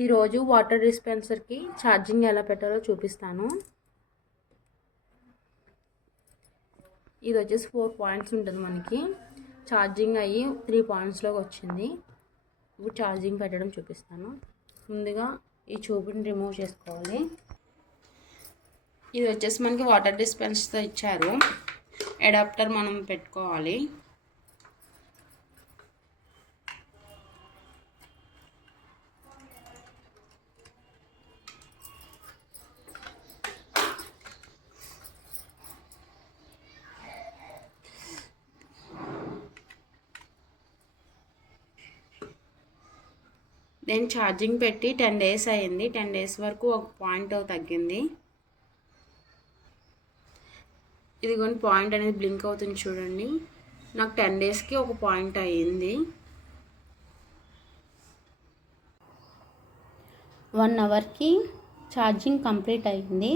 ఈరోజు water డిస్పెన్సర్కి charging ఎలా పెట్టాలో చూపిస్తాను. ఇది వచ్చేసి 4 పాయింట్స్ ఉంటుంది. మనకి ఛార్జింగ్ అయ్యి 3 పాయింట్స్లోకి వచ్చింది. ఇప్పుడు ఛార్జింగ్ పెట్టడం చూపిస్తాను. ముందుగా ఈ ట్యూబ్ని రిమూవ్ చేసుకోవాలి. ఇది వచ్చేసి మనకి వాటర్ డిస్పెన్సర్తో ఇచ్చారు. అడాప్టర్ మనం పెట్టుకోవాలి. నేను ఛార్జింగ్ పెట్టి 10 డేస్ అయింది. 10 డేస్ వరకు ఒక పాయింట్ తగ్గింది. ఇదిగోండి పాయింట్ అనేది బ్లింక్ అవుతుంది చూడండి. నాకు 10 డేస్కి ఒక పాయింట్ అయ్యింది. 1 అవర్కి ఛార్జింగ్ కంప్లీట్ అయింది.